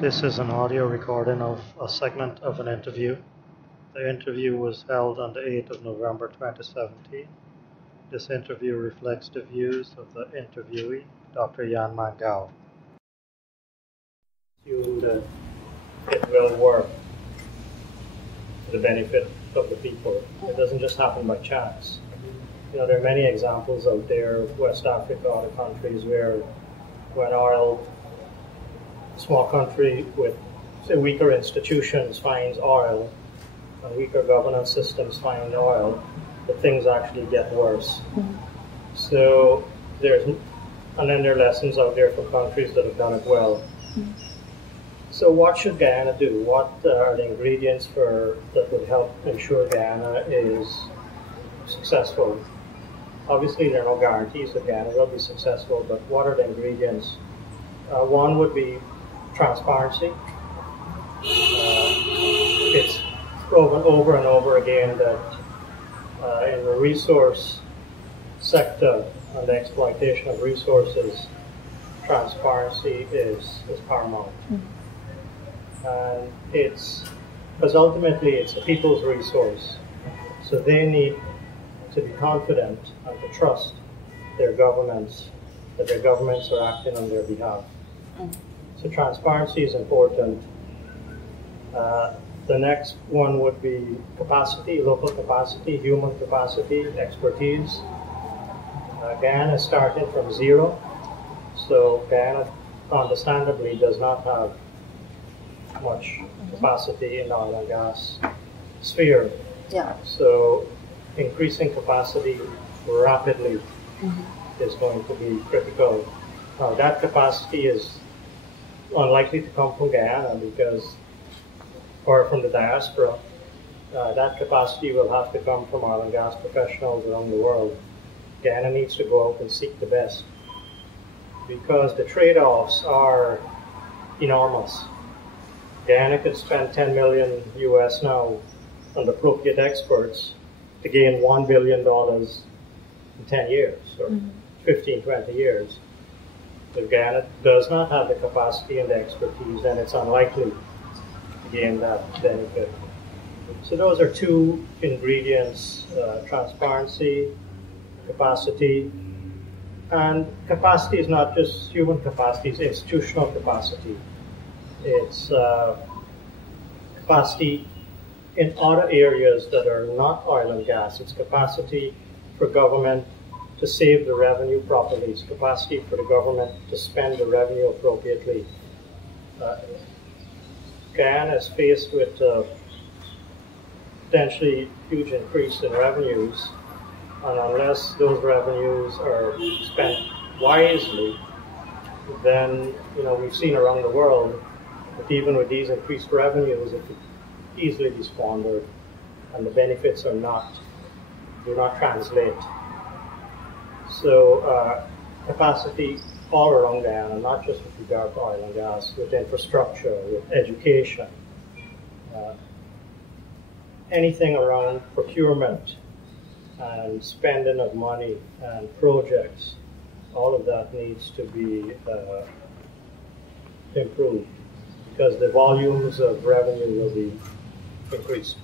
This is an audio recording of a segment of an interview. The interview was held on the 8th of November 2017. This interview reflects the views of the interviewee, Dr. Mangal. Assume that it will work to the benefit of the people. It doesn't just happen by chance. There are many examples out there, West Africa, other countries, where when oil, small country with, say, weaker institutions finds oil, and weaker governance systems find oil, that things actually get worse. So and then there are lessons out there for countries that have done it well. So what should Guyana do? What are the ingredients that would help ensure Guyana is successful? Obviously, there are no guarantees that Guyana will be successful, but what are the ingredients? One would be transparency. It's proven over and over again that in the resource sector and the exploitation of resources, transparency is paramount. And because ultimately it's the people's resource, so they need to be confident and to trust their governments, that their governments are acting on their behalf. So transparency is important. The next one would be capacity, local capacity, human capacity, expertise. Guyana is starting from zero, so Guyana understandably does not have much capacity in the oil and gas sphere. So increasing capacity rapidly is going to be critical. Now, that capacity is unlikely to come from Guyana or from the diaspora. That capacity will have to come from oil and gas professionals around the world. Guyana needs to go out and seek the best, because the trade-offs are enormous. Guyana could spend $10 million US now on the appropriate experts to gain $1 billion in 10 years or 15, 20 years. If Guyana does not have the capacity and the expertise, then it's unlikely to gain that benefit. So those are two ingredients, transparency, capacity. And capacity is not just human capacity, it's institutional capacity. It's capacity in other areas that are not oil and gas. It's capacity for government to save the revenue properly. It's capacity for the government to spend the revenue appropriately. Guyana is faced with potentially huge increase in revenues, and unless those revenues are spent wisely, then we've seen around the world that even with these increased revenues, it could easily be squandered, and the benefits do not translate. So capacity all around Guyana, not just with regard to oil and gas, with infrastructure, with education, anything around procurement and spending of money and projects, all of that needs to be improved, because the volumes of revenue will be increased.